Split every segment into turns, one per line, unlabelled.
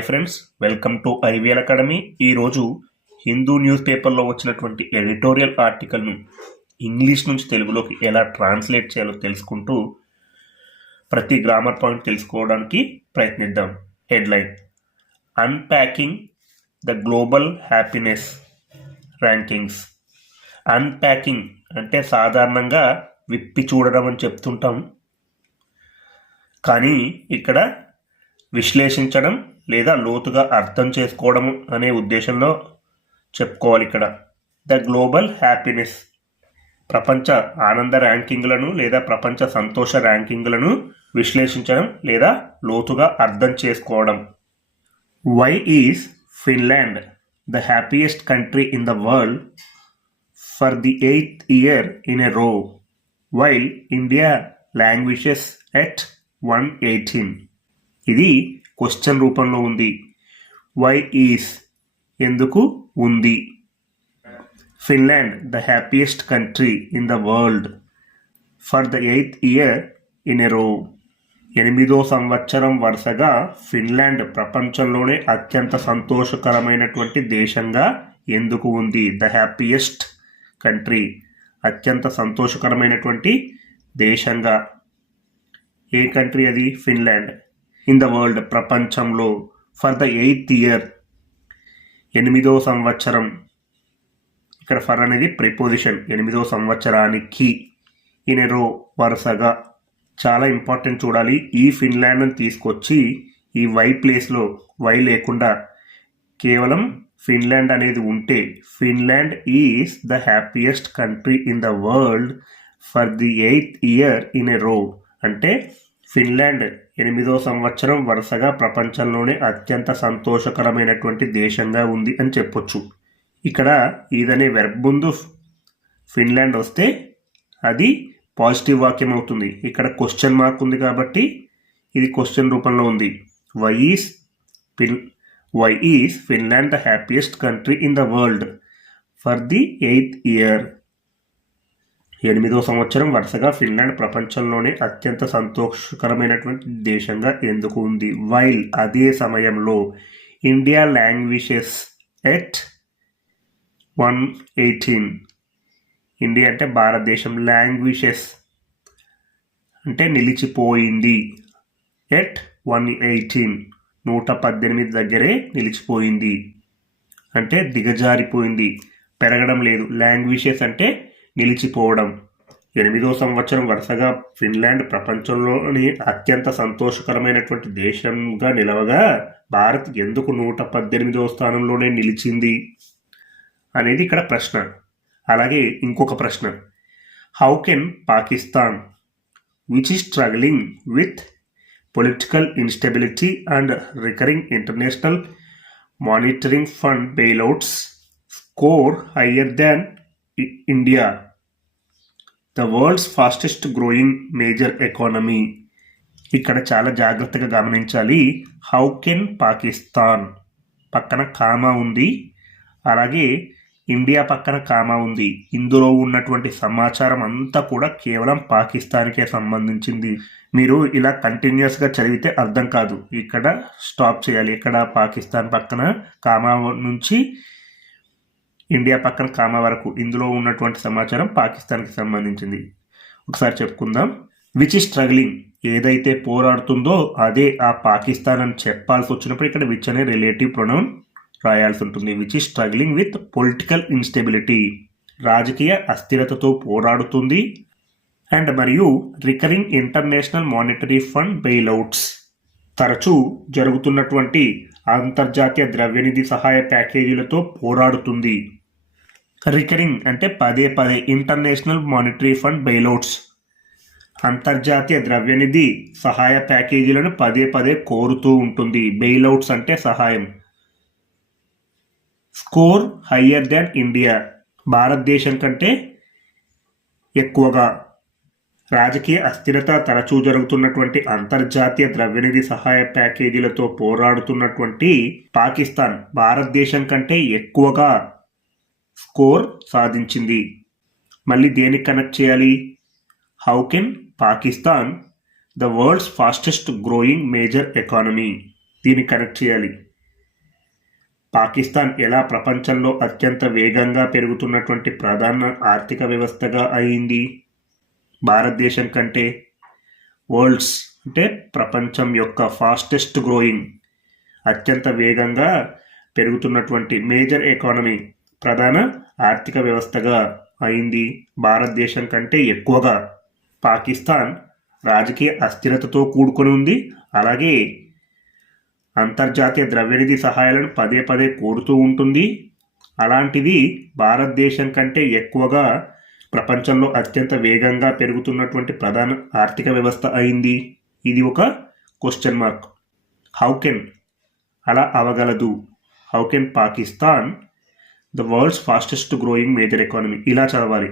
Hi friends welcome to IVL academy. ఈరోజు Hindu news పేపర్లో వచ్చినటువంటి ఎడిటోరియల్ ఆర్టికల్ను ఇంగ్లీష్ నుంచి తెలుగులోకి ఎలా ట్రాన్స్లేట్ చేయాలో తెలుసుకుంటూ ప్రతి గ్రామర్ పాయింట్ తెలుసుకోవడానికి ప్రయత్నిద్దాం. Headline. Unpacking the global happiness rankings unpacking అంటే సాధారణంగా విప్పి చూడడం అని చెప్తుంటాం. కానీ ఇక్కడ విశ్లేషించడం లేదా లోతుగా అర్థం చేసుకోవడం అనే ఉద్దేశంలో చెప్పుకోవాలి ఇక్కడ. The global happiness. ప్రపంచ ఆనంద ర్యాంకింగ్లను లేదా ప్రపంచ సంతోష ర్యాంకింగ్లను విశ్లేషించడం లేదా లోతుగా అర్థం చేసుకోవడం. Why is Finland the happiest country in the world for the eighth year in a row while India languishes at one eighteen. ఇది క్వశ్చన్ రూపంలో ఉంది. వై ఈస్ ఎందుకు ఉంది? Finland the happiest country in the world for the eighth year in a row ఎనిమిదో సంవత్సరం వరుసగా Finland ప్రపంచంలోనే అత్యంత సంతోషకరమైనటువంటి దేశంగా ఎందుకు ఉంది? ద హ్యాపీయెస్ట్ కంట్రీ అత్యంత సంతోషకరమైనటువంటి దేశంగా. ఏ కంట్రీ అది? ఫిన్లాండ్ ఇన్ ద వరల్డ్ ప్రపంచంలో ఫర్ ద ఎయిత్ ఇయర్ ఎనిమిదో సంవత్సరం. ఇక్కడ ఫర్ అనేది ప్రిపోజిషన్ ఎనిమిదో సంవత్సరానికి ఇన్ రో వరుసగా. చాలా ఇంపార్టెంట్ చూడాలి. ఈ ఫిన్లాండ్ని తీసుకొచ్చి ఈ వై ప్లేస్లో వై లేకుండా కేవలం ఫిన్లాండ్ అనేది ఉంటే Finland is the happiest country in the world for the eighth year in a row అంటే ఫిన్లాండ్ ఎనిమిదో సంవత్సరం వరుసగా ప్రపంచంలోనే అత్యంత సంతోషకరమైనటువంటి దేశంగా ఉంది అని చెప్పొచ్చు. ఇక్కడ ఈదనే వెర్బ్ ముందు ఫిన్లాండ్ వస్తే అది పాజిటివ్ వాక్యం అవుతుంది. ఇక్కడ క్వశ్చన్ మార్క్ ఉంది కాబట్టి ఇది క్వశ్చన్ రూపంలో ఉంది. Why is Fin why is Finland the happiest country in the world for the eighth year ఎనిమిదో సంవత్సరం వరుసగా ఫిన్లాండ్ ప్రపంచంలోనే అత్యంత సంతోషకరమైనటువంటి దేశంగా ఎందుకు ఉంది? వైల్ అదే సమయంలో India languishes at one eighteen. India అంటే భారతదేశం లాంగ్వేజెస్ అంటే నిలిచిపోయింది. At one eighteen. నూట పద్దెనిమిది దగ్గరే నిలిచిపోయింది. అంటే దిగజారిపోయింది. పెరగడం లేదు. లాంగ్వేజెస్ అంటే నిలిచిపోవడం. ఎనిమిదో సంవత్సరం వరుసగా ఫిన్లాండ్ ప్రపంచంలోని అత్యంత సంతోషకరమైనటువంటి దేశంగా నిలవగా భారత్ ఎందుకు నూట పద్దెనిమిదవ స్థానంలోనే నిలిచింది అనేది ఇక్కడ ప్రశ్న. అలాగే ఇంకొక ప్రశ్న. How can Pakistan which is struggling with political instability and recurring international monitoring fund bailouts score higher than India the world's fastest growing major economy ఇక్కడ చాలా జాగ్రత్తగా గమనించాలి. హౌ కెన్ పాకిస్తాన్ పక్కన కామా ఉంది? అలాగే ఇండియా పక్కన కామా ఉంది. ఇందులో ఉన్నటువంటి సమాచారం అంతా కూడా కేవలం పాకిస్తాన్కే సంబంధించింది. మీరు ఇలా కంటిన్యూస్గా చదివితే అర్థం కాదు. ఇక్కడ స్టాప్ చేయాలి. ఇక్కడ పాకిస్తాన్ పక్కన కామా నుంచి ఇండియా పక్కన కామా వరకు ఇందులో ఉన్నటువంటి సమాచారం పాకిస్తాన్కి సంబంధించింది. ఒకసారి చెప్పుకుందాం. విచ్ ఈ స్ట్రగ్లింగ్ ఏదైతే పోరాడుతుందో అదే ఆ పాకిస్తాన్ అని చెప్పాల్సి వచ్చినప్పుడు ఇక్కడ విచ్ అనే రిలేటివ్ ప్రొనౌన్ రాయాల్సి ఉంటుంది. విచ్ ఈ స్ట్రగ్లింగ్ విత్ పొలిటికల్ ఇన్స్టెబిలిటీ రాజకీయ అస్థిరతతో పోరాడుతుంది. అండ్ మరియు recurring international monetary fund bailouts తరచూ జరుగుతున్నటువంటి అంతర్జాతీయ ద్రవ్యనిధి సహాయ ప్యాకేజీలతో పోరాడుతుంది. రికరింగ్ అంటే పదే పదే ఇంటర్నేషనల్ మానిటరీ ఫండ్ బెయిలౌట్స్ అంతర్జాతీయ ద్రవ్యనిధి సహాయ ప్యాకేజీలను పదే పదే కోరుతూ ఉంటుంది. బెయిలౌట్స్ అంటే సహాయం. స్కోర్ హయ్యర్ దాన్ ఇండియా భారతదేశం కంటే ఎక్కువగా. రాజకీయ అస్థిరత తరచూ జరుగుతున్నటువంటి అంతర్జాతీయ ద్రవ్యనిధి సహాయ ప్యాకేజీలతో పోరాడుతున్నటువంటి పాకిస్తాన్ భారతదేశం కంటే ఎక్కువగా. స్కోర్ సాధించింది. మళ్ళీ దేనికి కనెక్ట్ చేయాలి? How can Pakistan the world's fastest growing major economy దీన్ని కనెక్ట్ చేయాలి. పాకిస్తాన్ ఎలా ప్రపంచంలో అత్యంత వేగంగా పెరుగుతున్నటువంటి ప్రధాన ఆర్థిక వ్యవస్థగా అయింది? భారతదేశం కంటే వరల్డ్స్ అంటే ప్రపంచం యొక్క ఫాస్టెస్ట్ గ్రోయింగ్ అత్యంత వేగంగా పెరుగుతున్నటువంటి మేజర్ ఎకానమీ. ప్రధాన ఆర్థిక వ్యవస్థగా అయింది. భారతదేశం కంటే ఎక్కువగా. పాకిస్తాన్ రాజకీయ అస్థిరతతో కూడుకొని ఉంది. అలాగే అంతర్జాతీయ ద్రవ్యనిధి సహాయాలను పదే పదే కోరుతూ ఉంటుంది. అలాంటిది భారతదేశం కంటే ఎక్కువగా ప్రపంచంలో అత్యంత వేగంగా పెరుగుతున్నటువంటి ప్రధాన ఆర్థిక వ్యవస్థ అయింది. ఇది ఒక క్వశ్చన్ మార్క్ హౌ కెన్ అలా అవగలదు? How can Pakistan the world's fastest growing major economy ఇలా చదవాలి.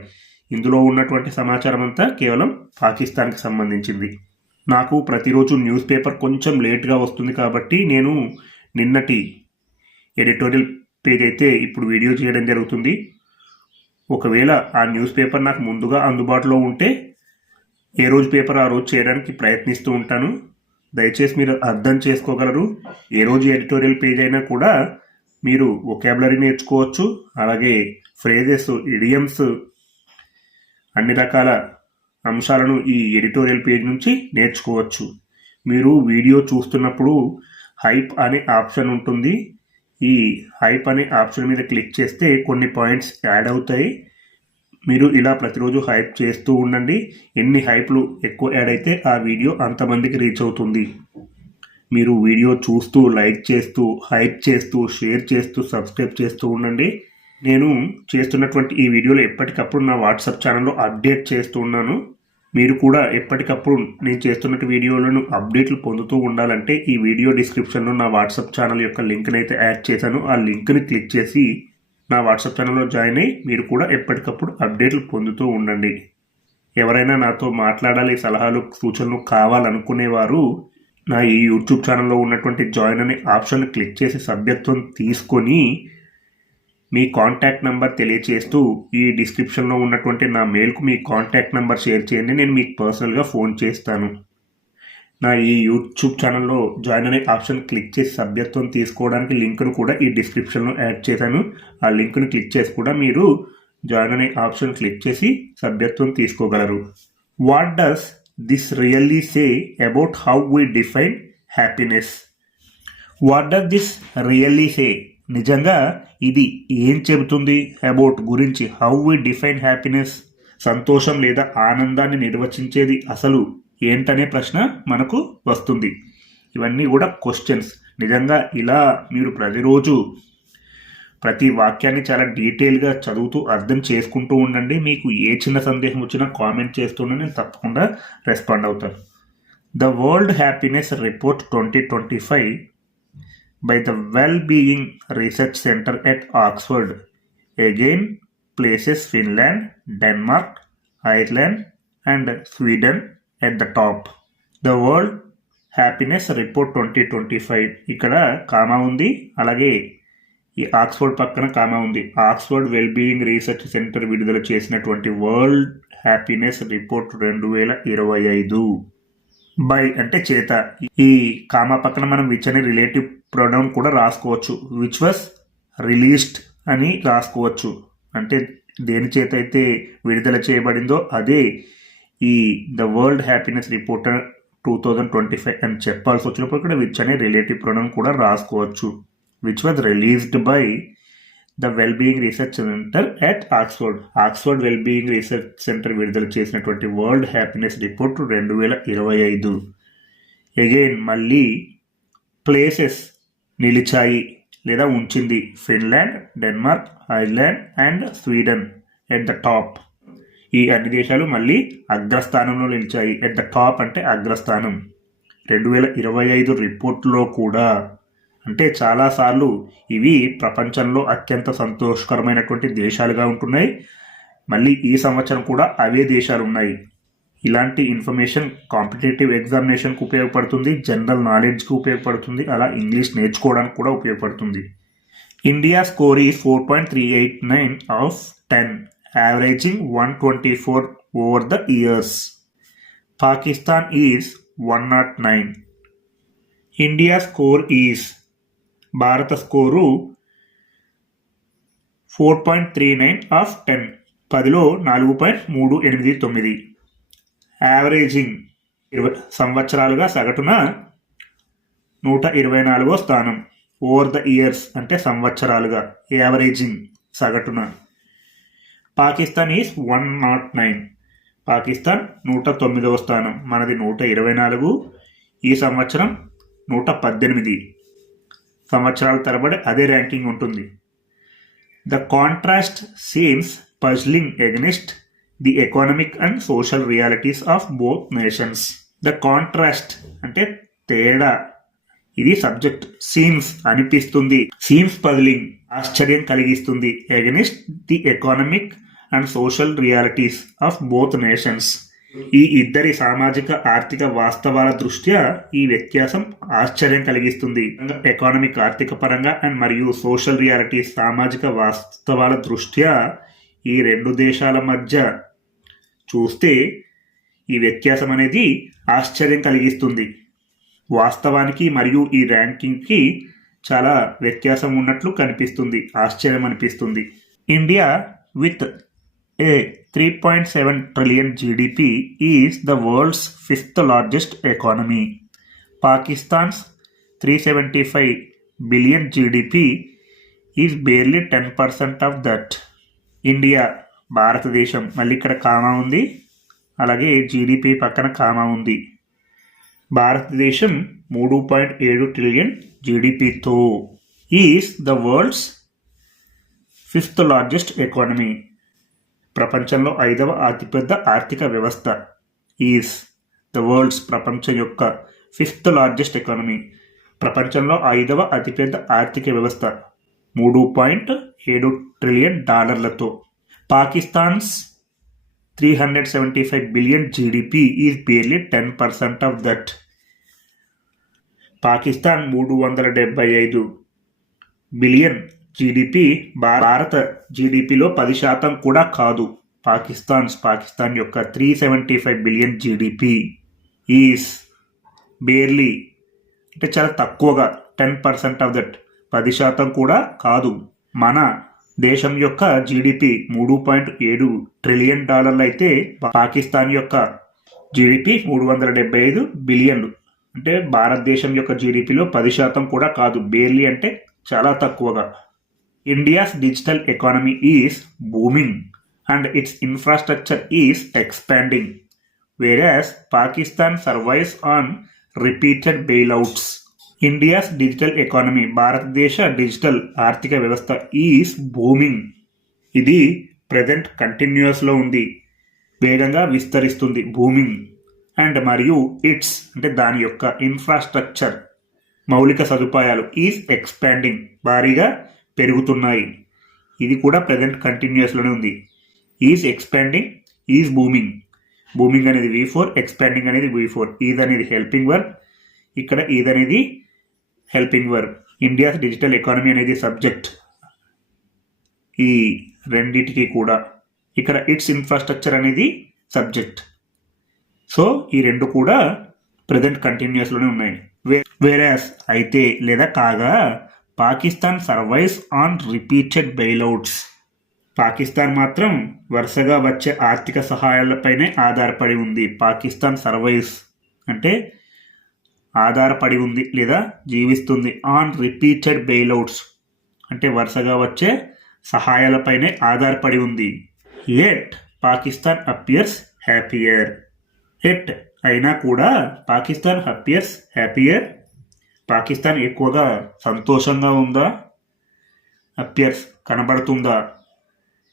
ఇందులో ఉన్నటువంటి సమాచారం అంతా కేవలం పాకిస్తాన్కి సంబంధించింది. నాకు ప్రతిరోజు న్యూస్ పేపర్ కొంచెం లేట్గా వస్తుంది కాబట్టి నేను నిన్నటి ఎడిటోరియల్ పేజ్ అయితే ఇప్పుడు వీడియో చేయడం జరుగుతుంది. ఒకవేళ ఆ న్యూస్ పేపర్ నాకు ముందుగా అందుబాటులో ఉంటే ఏ రోజు పేపర్ ఆ రోజు చేయడానికి ప్రయత్నిస్తూ ఉంటాను. దయచేసి మీరు అర్థం చేసుకోగలరు. ఏ రోజు ఎడిటోరియల్ పేజ్ అయినా కూడా మీరు ఒకాబులరీ నేర్చుకోవచ్చు. అలాగే ఫ్రేజెస్ ఇడియమ్స్ అన్ని రకాల అంశాలను ఈ ఎడిటోరియల్ పేజ్ నుంచి నేర్చుకోవచ్చు. మీరు వీడియో చూస్తున్నప్పుడు హైప్ అనే ఆప్షన్ ఉంటుంది. ఈ హైప్ అనే ఆప్షన్ మీద క్లిక్ చేస్తే కొన్ని పాయింట్స్ యాడ్ అవుతాయి. మీరు ఇలా ప్రతిరోజు హైప్ చేస్తూ ఉండండి. ఎన్ని హైప్లు ఎక్కువ యాడ్ అయితే ఆ వీడియో అంతమందికి రీచ్ అవుతుంది. మీరు వీడియో చూస్తూ లైక్ చేస్తూ హైప్ చేస్తూ షేర్ చేస్తూ సబ్స్క్రైబ్ చేస్తూ ఉండండి. నేను చేస్తున్నటువంటి ఈ వీడియోలు ఎప్పటికప్పుడు నా వాట్సాప్ ఛానల్లో అప్డేట్ చేస్తూ ఉన్నాను. మీరు కూడా ఎప్పటికప్పుడు నేను చేస్తున్న వీడియోలను అప్డేట్లు పొందుతూ ఉండాలంటే ఈ వీడియో డిస్క్రిప్షన్లో నా వాట్సాప్ ఛానల్ యొక్క లింక్ని అయితే యాడ్ చేశాను. ఆ లింక్ని క్లిక్ చేసి నా వాట్సాప్ ఛానల్లో జాయిన్ అయ్యి మీరు కూడా ఎప్పటికప్పుడు అప్డేట్లు పొందుతూ ఉండండి. ఎవరైనా నాతో మాట్లాడాలి సలహాలు సూచనలు కావాలనుకునేవారు నా ఈ యూట్యూబ్ ఛానల్లో ఉన్నటువంటి జాయిన్ అనే ఆప్షన్ క్లిక్ చేసి సభ్యత్వం తీసుకొని మీ కాంటాక్ట్ నెంబర్ తెలియచేస్తూ ఈ డిస్క్రిప్షన్లో ఉన్నటువంటి నా మెయిల్కు మీ కాంటాక్ట్ నెంబర్ షేర్ చేయండి. నేను మీకు పర్సనల్గా ఫోన్ చేస్తాను. నా ఈ యూట్యూబ్ ఛానల్లో జాయిన్ అనే ఆప్షన్ క్లిక్ చేసి సభ్యత్వం తీసుకోవడానికి లింక్ను కూడా ఈ డిస్క్రిప్షన్లో యాడ్ చేశాను. ఆ లింక్ను క్లిక్ చేసి కూడా మీరు జాయిన్ అనే ఆప్షన్ క్లిక్ చేసి సభ్యత్వం తీసుకోగలరు. What does this really say about how we define happiness what does this really say నిజంగా ఇది ఏం చెబుతుంది అబౌట్ గురించి? హౌ వి డిఫైన్ హ్యాపీనెస్ సంతోషం లేదా ఆనందాన్ని నిర్వచించేది అసలు ఏంటనే ప్రశ్న మనకు వస్తుంది. ఇవన్నీ కూడా క్వశ్చన్స్ నిజంగా ఇలా మీరు ప్రతిరోజు ప్రతి వాక్యాన్ని చాలా డీటెయిల్గా చదువుతూ అర్థం చేసుకుంటూ ఉండండి. మీకు ఏ చిన్న సందేహం వచ్చినా కామెంట్ చేస్తుండే నేను తప్పకుండా రెస్పాండ్ అవుతాను. The world happiness report twenty twenty five by the well being research centre at Oxford. Again places Finland Denmark Ireland and Sweden at the top. The world happiness report twenty twenty five. ఇక్కడ comma ఉంది అలాగే ఈ Oxford పక్కన comma ఉంది. Oxford wellbeing research centre విడుదల చేసినటువంటి world happiness report రెండు వేల ఇరవై ఐదు. బై అంటే చేత. ఈ కామా పక్కన మనం విచ్ అనే రిలేటివ్ ప్రొనౌన్ కూడా రాసుకోవచ్చు. విచ్ వాస్ రిలీజ్డ్ అని రాసుకోవచ్చు. అంటే దేని చేత అయితే విడుదల చేయబడిందో అదే ఈ the world happiness reporter two thousand twenty five అని చెప్పాల్సి వచ్చినప్పుడు ఇక్కడ విచ్ అనే రిలేటివ్ ప్రొనౌన్ కూడా రాసుకోవచ్చు. Which was released by the wellbeing research centre at Oxford Oxford wellbeing research centre విడుదల చేసినటువంటి వరల్డ్ హ్యాపీనెస్ రిపోర్ట్ రెండు వేల ఇరవై ఐదు. అగైన్ మళ్ళీ ప్లేసెస్ నిలిచాయి లేదా ఉంచింది. Finland Denmark Ireland and Sweden at the top ఈ అన్ని దేశాలు మళ్ళీ అగ్రస్థానంలో నిలిచాయి. ఎట్ ద టాప్ అంటే అగ్రస్థానం. రెండు వేల ఇరవై ఐదు రిపోర్ట్లో కూడా అంటే చాలాసార్లు ఇవి ప్రపంచంలో అత్యంత సంతోషకరమైనటువంటి దేశాలుగా ఉంటున్నాయి. మళ్ళీ ఈ సంవత్సరం కూడా అవే దేశాలు ఉన్నాయి ఇలాంటి ఇన్ఫర్మేషన్ కాంపిటేటివ్ ఎగ్జామినేషన్కి ఉపయోగపడుతుంది జనరల్ నాలెడ్జ్కి ఉపయోగపడుతుంది అలా ఇంగ్లీష్ నేర్చుకోవడానికి కూడా ఉపయోగపడుతుంది. ఇండియా స్కోర్ ఈ four point three eight nine of ten averaging one twenty four over the years. Pakistan is one nought nine. India score is భారత score four point three nine of ten. పదిలో నాలుగు point మూడు ఎనిమిది తొమ్మిది. Averaging ఇరవై సంవత్సరాలుగా సగటున నూట ఇరవై నాలుగో స్థానం. ఓవర్ ద ఇయర్స్ అంటే సంవత్సరాలుగా. యావరేజింగ్ సగటున. Pakistan is one nought nine Pakistan నూట తొమ్మిదవ స్థానం. మనది నూట ఇరవై నాలుగు. ఈ సంవత్సరం నూట పద్దెనిమిది. సంవత్సరాల తరబడి అదే ర్యాంకింగ్ ఉంటుంది. The contrast seems puzzling against the economic and social realities of both nations the contrast అంటే తేడా. ఇది సబ్జెక్ట్ సీమ్స్ అనిపిస్తుంది. సీమ్స్ పజ్లింగ్ ఆశ్చర్యం కలిగిస్తుంది against the economic and social realities of both nations ఈ ఇద్దరి సామాజిక ఆర్థిక వాస్తవాల దృష్ట్యా ఈ వ్యత్యాసం ఆశ్చర్యం కలిగిస్తుంది. ఎకానమిక్ ఆర్థిక పరంగా అండ్ మరియు సోషల్ రియాలిటీ సామాజిక వాస్తవాల దృష్ట్యా ఈ రెండు దేశాల మధ్య చూస్తే ఈ వ్యత్యాసం అనేది ఆశ్చర్యం కలిగిస్తుంది. వాస్తవానికి మరియు ఈ ర్యాంకింగ్కి చాలా వ్యత్యాసం ఉన్నట్లు కనిపిస్తుంది ఆశ్చర్యం అనిపిస్తుంది. India with a three point seven trillion the is the world's economy. Largest economy Pakistan's three seventy five billion GDP is barely ten percent of that India భారతదేశం మళ్ళీ ఇక్కడ కామా ఉంది. అలాగే జీడిపి పక్కన కామా ఉంది. భారతదేశం మూడు పాయింట్ ఏడు trillion జీడిపితో is the world's fifth largest economy ప్రపంచంలో ఐదవ అతిపెద్ద ఆర్థిక వ్యవస్థ. ఈస్ ద వరల్డ్స్ ప్రపంచం యొక్క ఫిఫ్త్ లార్జెస్ట్ ఎకానమీ. ప్రపంచంలో ఐదవ అతిపెద్ద ఆర్థిక వ్యవస్థ. మూడు పాయింట్ ఏడు trillion డాలర్లతో. Pakistan's three hundred seventy five billion GDP is barely ten percent of that. Pakistan మూడు వందల డెబ్బై ఐదు బిలియన్ జీడిపి భారత జీడిపిలో పది శాతం కూడా కాదు. పాకిస్తాన్ పాకిస్తాన్ యొక్క three seventy five billion GDP is barely అంటే చాలా తక్కువగా టెన్ పర్సెంట్ ఆఫ్ దట్ పది శాతం కూడా కాదు. మన దేశం యొక్క జీడిపి మూడు పాయింట్ ఏడు ట్రిలియన్ డాలర్లు అయితే పాకిస్తాన్ యొక్క జీడిపి మూడు వందల డెబ్బై ఐదు బిలియన్లు అంటే భారతదేశం యొక్క జీడిపిలో పది శాతం కూడా కాదు. బేర్లీ అంటే చాలా తక్కువగా. India's digital economy is booming and its infrastructure is expanding whereas Pakistan survives on repeated bailouts India's digital economy భారతదేశ డిజిటల్ ఆర్థిక వ్యవస్థ ఈజ్ బూమింగ్ ఇది ప్రజెంట్ కంటిన్యూస్లో ఉంది వేగంగా విస్తరిస్తుంది బూమింగ్ అండ్ మరియు ఇట్స్ అంటే దాని యొక్క ఇన్ఫ్రాస్ట్రక్చర్ మౌలిక సదుపాయాలు ఈజ్ ఎక్స్పాండింగ్ భారీగా పెరుగుతున్నాయి. ఇది కూడా ప్రజెంట్ కంటిన్యూస్లోనే ఉంది. Is expanding is booming booming అనేది వి ఫోర్ ఎక్స్పాండింగ్ అనేది వి ఫోర్ ఈజ్ అనేది హెల్పింగ్ వర్క్ ఇక్కడ ఈజ్ అనేది helping verb India's digital economy అనేది సబ్జెక్ట్ ఈ రెండిటికి కూడా. ఇక్కడ ఇట్స్ ఇన్ఫ్రాస్ట్రక్చర్ అనేది సబ్జెక్ట్ సో ఈ రెండు కూడా ప్రజెంట్ కంటిన్యూస్లోనే ఉన్నాయి. వేరే అయితే లేదా కాగా Pakistan survives on repeated bailouts Pakistan మాత్రం వరుసగా వచ్చే ఆర్థిక సహాయాలపైనే ఆధారపడి ఉంది. పాకిస్తాన్ సర్వైస్ అంటే ఆధారపడి ఉంది లేదా జీవిస్తుంది. ఆన్ రిపీటెడ్ బెయిలౌట్స్ అంటే వరుసగా వచ్చే సహాయాలపైనే ఆధారపడి ఉంది. Yet Pakistan appears happier yet అయినా కూడా పాకిస్తాన్ అపియర్స్ హ్యాపీయర్ పాకిస్తాన్ ఎక్కువగా సంతోషంగా ఉందా? అపియర్స్ కనబడుతుందా?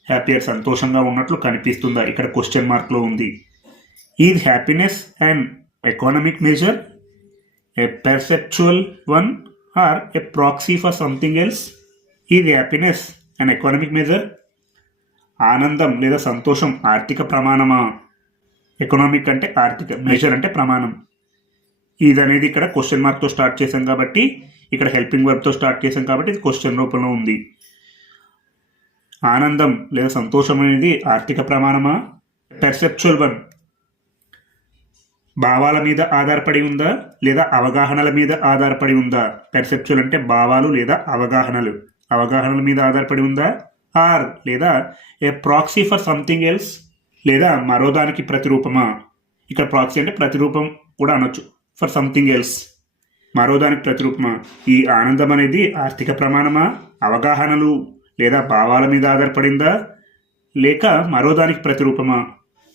హ్యాపీయర్ సంతోషంగా ఉన్నట్లు కనిపిస్తుందా? ఇక్కడ క్వశ్చన్ మార్క్లో ఉంది. Is happiness and economic measure a perceptual one or a proxy for something else is happiness and economic measure ఆనందం లేదా సంతోషం ఆర్థిక ప్రమాణమా? ఎకనామిక్ అంటే ఆర్థిక మేజర్ అంటే ప్రమాణం. ఇది అనేది ఇక్కడ క్వశ్చన్ మార్క్తో స్టార్ట్ చేసాం కాబట్టి ఇక్కడ హెల్పింగ్ వర్బ్తో స్టార్ట్ చేసాం కాబట్టి ఇది క్వశ్చన్ రూపంలో ఉంది. ఆనందం లేదా సంతోషం అనేది ఆర్థిక ప్రమాణమా? పెర్సెప్చువల్ వన్ భావాల మీద ఆధారపడి ఉందా? లేదా అవగాహనల మీద ఆధారపడి ఉందా? పెర్సెప్చువల్ అంటే భావాలు లేదా అవగాహనలు. అవగాహనల మీద ఆధారపడి ఉందా? ఆర్ లేదా a proxy for something else లేదా మరోదానికి ప్రతిరూపమా? ఇక్కడ ప్రాక్సీ అంటే ప్రతిరూపం కూడా అనొచ్చు. ఫర్ సంథింగ్ ఎల్స్ మరో దానికి ప్రతిరూపమా? ఈ ఆనందం అనేది ఆర్థిక ప్రమాణమా? అవగాహనలు లేదా భావాల మీద ఆధారపడిందా? లేక మరోదానికి ప్రతిరూపమా?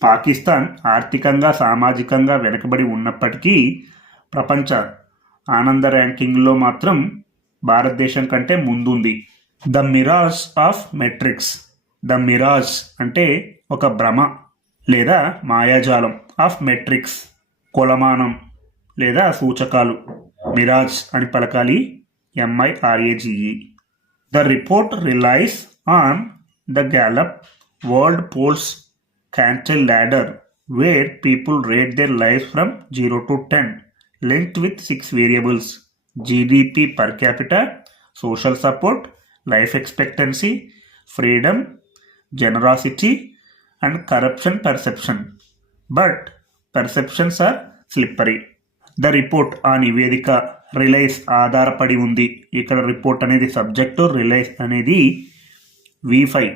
పాకిస్తాన్ ఆర్థికంగా సామాజికంగా వెనుకబడి ఉన్నప్పటికీ ప్రపంచ ఆనంద ర్యాంకింగ్లో మాత్రం భారతదేశం కంటే ముందుంది. The mirage of metrics. The mirage అంటే ఒక భ్రమ లేదా మాయాజాలం ఆఫ్ మెట్రిక్స్. కొలమానం. లేదా సూచకాలు మిరాజ్ అని పలకాలి M I R A G E the report relies on the Gallup World Polls Cantril ladder where people rate their lives from 0 to 10 linked with six variables gdp per capita social support life expectancy freedom generosity and corruption perception but perceptions are slippery the report ఆ నివేదిక realise ఆధారపడి ఉంది. ఇక్కడ report అనేది subject reliance అనేది V five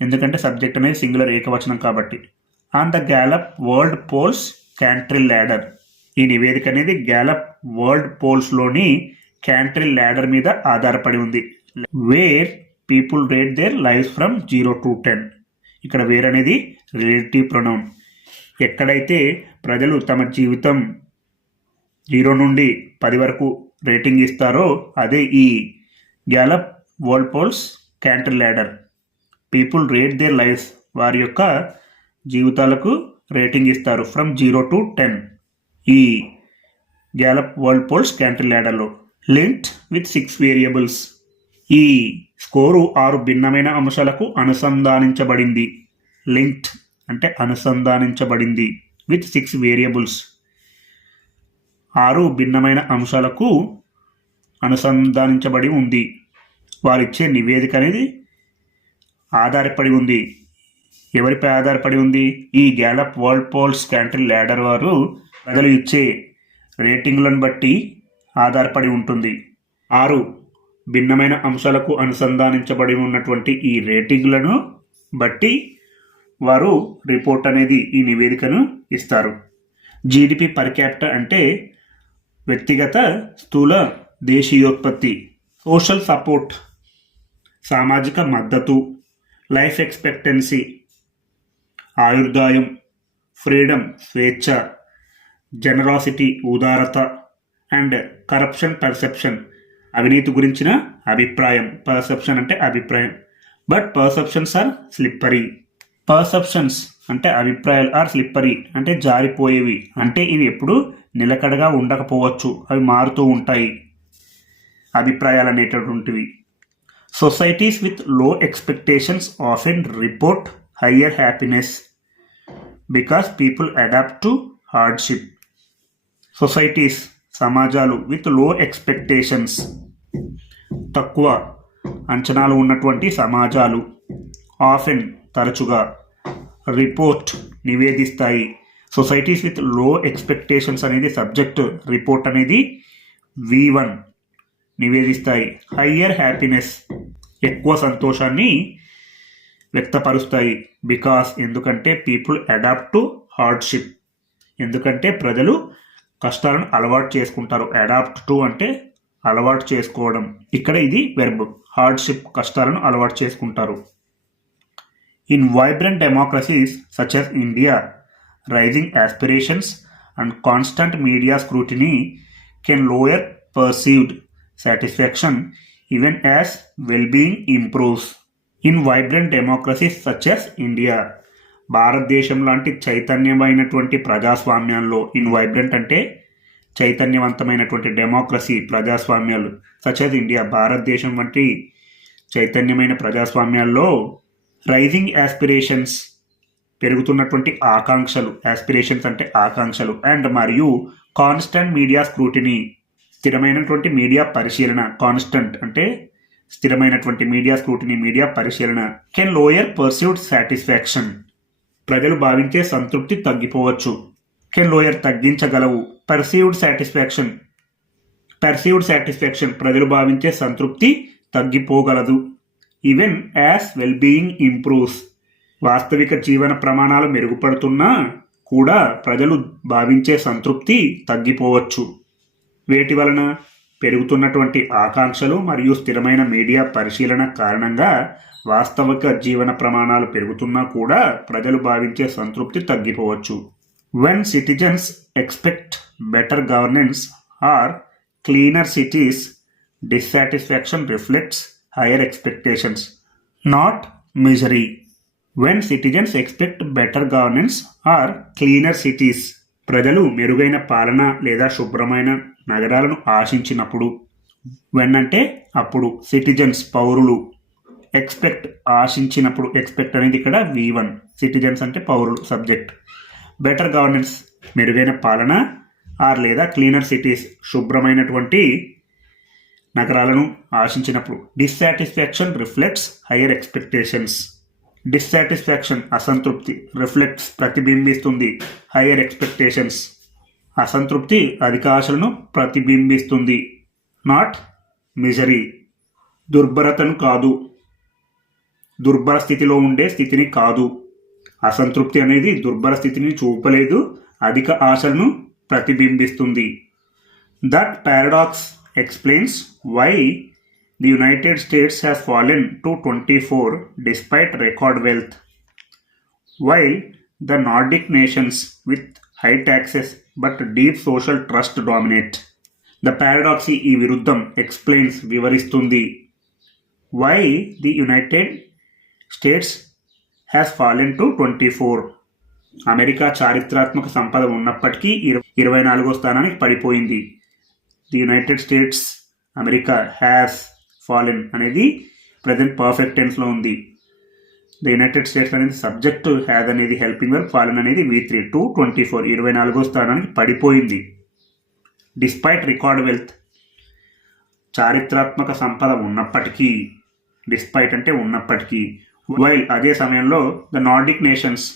ఎందుకంటే subject అనేది singular ఏకవచనం కాబట్టి. On the Gallup World polls Cantril ladder ఈ నివేదిక అనేది గ్యాలప్ వరల్డ్ పోల్స్లోని క్యాంట్రిల్ ల్యాడర్ మీద ఆధారపడి ఉంది. Where people rate their life from zero to ten ఇక్కడ వేర్ అనేది రిలేటివ్ ప్రొనౌన్ ఎక్కడైతే ప్రజలు తమ జీవితం జీరో నుండి పది వరకు రేటింగ్ ఇస్తారో అదే ఈ Gallup World polls Cantor ladder. People rate their life. వారి యొక్క జీవితాలకు రేటింగ్ ఇస్తారు ఫ్రమ్ జీరో టు టెన్. ఈ గ్యాలప్ వరల్డ్ పోల్స్ క్యాంటర్ ల్యాడర్లో లింక్డ్ విత్ సిక్స్ వేరియబుల్స్. ఈ స్కోరు ఆరు భిన్నమైన అంశాలకు అనుసంధానించబడింది. లింక్డ్ అంటే అనుసంధానించబడింది. With six variables. ఆరు భిన్నమైన అంశాలకు అనుసంధానించబడి ఉంది. వారిచ్చే నివేదిక అనేది ఆధారపడి ఉంది. ఎవరిపై ఆధారపడి ఉంది? ఈ Gallup World Polls Cantril ladder వారు ప్రజలు ఇచ్చే రేటింగ్లను బట్టి ఆధారపడి ఉంటుంది. ఆరు భిన్నమైన అంశాలకు అనుసంధానించబడి ఉన్నటువంటి ఈ రేటింగ్లను బట్టి వారు రిపోర్ట్ అనేది ఈ నివేదికను ఇస్తారు. జీడిపి పర్ క్యాపిటల్ అంటే వ్యక్తిగత స్థూల దేశీయోత్పత్తి సోషల్ సపోర్ట్ సామాజిక మద్దతు లైఫ్ ఎక్స్పెక్టెన్సీ ఆయుర్దాయం ఫ్రీడమ్ స్వేచ్ఛ జనరాసిటీ ఉదారత అండ్ కరప్షన్ పర్సెప్షన్ అవినీతి గురించిన అభిప్రాయం. పర్సెప్షన్ అంటే అభిప్రాయం. But perceptions are slippery perceptions అంటే అభిప్రాయాలు ఆర్ స్లిప్పరీ అంటే జారిపోయేవి. అంటే ఇవి ఎప్పుడు నిలకడగా ఉండకపోవచ్చు అవి మారుతూ ఉంటాయి. అభిప్రాయాలు అనేటటువంటివి. Societies with low expectations of often report higher happiness because people adapt to hardship societies సమాజాలు with low expectations తక్కువ అంచనాలు ఉన్నటువంటి సమాజాలు ఆఫెన్ తరచుగా రిపోర్ట్ నివేదిస్తాయి. సొసైటీస్ విత్లో ఎక్స్పెక్టేషన్స్ అనేది సబ్జెక్ట్ రిపోర్ట్ అనేది వి వన్ నివేదిస్తాయి. హయ్యర్ హ్యాపీనెస్ ఎక్కువ సంతోషాన్ని వ్యక్తపరుస్తాయి. బికాస్ ఎందుకంటే పీపుల్ అడాప్ట్ టు హార్డ్షిప్. ఎందుకంటే ప్రజలు కష్టాలను అలవాటు చేసుకుంటారు. అడాప్ట్ టు అంటే అలవాటు చేసుకోవడం. ఇక్కడ ఇది వెర్బ్. హార్డ్షిప్ కష్టాలను అలవాటు చేసుకుంటారు. In vibrant democracies such as India rising aspirations and constant media scrutiny can lower perceived satisfaction even as well-being improves. In vibrant democracies such as India భారతదేశం లాంటి చైతన్యమైనటువంటి ప్రజాస్వామ్యాల్లో ఇన్ వైబ్రెంట్ అంటే చైతన్యవంతమైనటువంటి డెమోక్రసీ ప్రజాస్వామ్యాలు సచ్ ఎస్ ఇండియా భారతదేశం వంటి చైతన్యమైన ప్రజాస్వామ్యాల్లో rising aspirations పెరుగుతున్నటువంటి ఆకాంక్షలు యాస్పిరేషన్స్ అంటే ఆకాంక్షలు అండ్ మరియు కాన్స్టెంట్ మీడియా స్క్రూటినీ స్థిరమైనటువంటి మీడియా పరిశీలన కాన్స్టెంట్ అంటే స్థిరమైనటువంటి మీడియా స్క్రూటినీ మీడియా పరిశీలన కెన్ లోయర్ పర్సూడ్ సాటిస్ఫాక్షన్ ప్రజలు భావించే సంతృప్తి తగ్గిపోవచ్చు. కెన్ లోయర్ తగ్గించగలవు. పర్సీవ్డ్ సాటిస్ఫాక్షన్ పర్సీవ్డ్ సాటిస్ఫాక్షన్ ప్రజలు భావించే సంతృప్తి తగ్గిపోగలదు. Even as well being improves వాస్తవిక జీవన ప్రమాణాలు మెరుగుపడుతున్నా కూడా ప్రజలు భావించే సంతృప్తి తగ్గిపోవచ్చు. వేటి వలన పెరుగుతున్నటువంటి ఆకాంక్షలు మరియు స్థిరమైన మీడియా పరిశీలన కారణంగా వాస్తవిక జీవన ప్రమాణాలు పెరుగుతున్నా కూడా ప్రజలు భావించే సంతృప్తి తగ్గిపోవచ్చు. When citizens expect better governance or cleaner cities dissatisfaction reflects higher expectations, not misery. When citizens expect better governance or cleaner cities, ప్రజలు మెరుగైన పాలన లేదా శుభ్రమైన నగరాలను ఆశించినప్పుడు. వెన్ అంటే అప్పుడు సిటిజన్స్ పౌరులు ఎక్స్పెక్ట్ ఆశించినప్పుడు ఎక్స్పెక్ట్ అనేది ఇక్కడ వి వన్ సిటిజన్స్ అంటే పౌరులు సబ్జెక్ట్ బెటర్ గవర్నెన్స్ మెరుగైన పాలన ఆర్ లేదా క్లీనర్ సిటీస్ శుభ్రమైనటువంటి నగరాలను ఆశించినప్పుడు. Dissatisfaction reflects higher expectations dissatisfaction అసంతృప్తి రిఫ్లెక్ట్స్ ప్రతిబింబిస్తుంది. హయ్యర్ ఎక్స్పెక్టేషన్స్ అసంతృప్తి అధిక ఆశలను ప్రతిబింబిస్తుంది. నాట్ మిజరీ దుర్భరతను కాదు. దుర్భర స్థితిలో ఉండే స్థితిని కాదు. అసంతృప్తి అనేది దుర్భర స్థితిని చూపలేదు. అధిక ఆశలను ప్రతిబింబిస్తుంది. That paradox explains why the United States has fallen to 24 despite record wealth, while the Nordic nations with high taxes but deep social trust dominate. The paradox ఈ విరుద్ధం ఎక్స్ప్లెయిన్స్ వివరిస్తుంది why the United States has fallen to twenty four America చారిత్రాత్మక సంపద ఉన్నప్పటికీ ఇరవై నాలుగో స్థానానికి పడిపోయింది the United States America has fallen అనేది ప్రజెంట్ పర్ఫెక్ట్ టెన్స్లో ఉంది. ద యునైటెడ్ స్టేట్స్ అనేది సబ్జెక్ట్ హ్యాజ్ అనేది హెల్పింగ్ వర్క్ ఫాలిన్ అనేది V three to twenty four ఇరవై నాలుగో స్థానానికి పడిపోయింది. డిస్పైట్ రికార్డ్ వెల్త్ చారిత్రాత్మక సంపద ఉన్నప్పటికీ డిస్పైట్ అంటే ఉన్నప్పటికీ వైల్ అదే సమయంలో ద నార్డిక్ నేషన్స్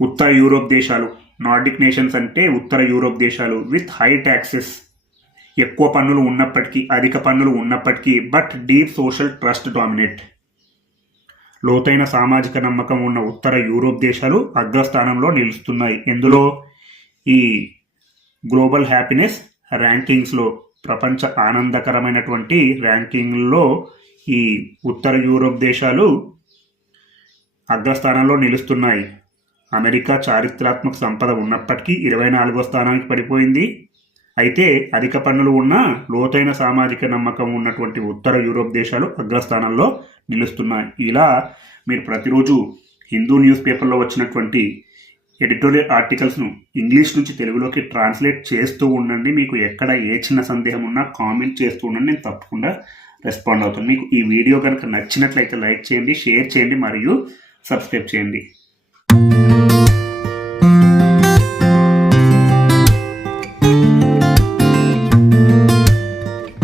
ఉత్తర యూరోప్ దేశాలు నార్డిక్ నేషన్స్ అంటే ఉత్తర యూరోప్ దేశాలు విత్ హై ట్యాక్సెస్ ఎక్కువ పన్నులు ఉన్నప్పటికీ అధిక పన్నులు ఉన్నప్పటికీ but deep social trust dominate లోతైన సామాజిక నమ్మకం ఉన్న ఉత్తర యూరోప్ దేశాలు అగ్రస్థానంలో నిలుస్తున్నాయి. ఎందులో? ఈ గ్లోబల్ హ్యాపీనెస్ ర్యాంకింగ్స్లో ప్రపంచ ఆనందకరమైనటువంటి ర్యాంకింగ్లో ఈ ఉత్తర యూరోప్ దేశాలు అగ్రస్థానంలో నిలుస్తున్నాయి. అమెరికా చారిత్రాత్మక సంపద ఉన్నప్పటికీ ఇరవై నాలుగో స్థానానికి పడిపోయింది. అయితే అధిక పన్నులు ఉన్న లోతైన సామాజిక నమ్మకం ఉన్నటువంటి ఉత్తర యూరోప్ దేశాలు అగ్రస్థానంలో నిలుస్తున్నాయి. ఇలా మీరు ప్రతిరోజు హిందూ న్యూస్ పేపర్లో వచ్చినటువంటి ఎడిటోరియల్ ఆర్టికల్స్ను ఇంగ్లీష్ నుంచి తెలుగులోకి ట్రాన్స్లేట్ చేస్తూ ఉండండి. మీకు ఎక్కడ ఏ చిన్న సందేహం ఉన్నా కామెంట్ చేస్తూ ఉండండి. నేను తప్పకుండా రెస్పాండ్ అవుతాను. మీకు ఈ వీడియో కనుక నచ్చినట్లయితే లైక్ చేయండి షేర్ చేయండి మరియు సబ్స్క్రైబ్ చేయండి.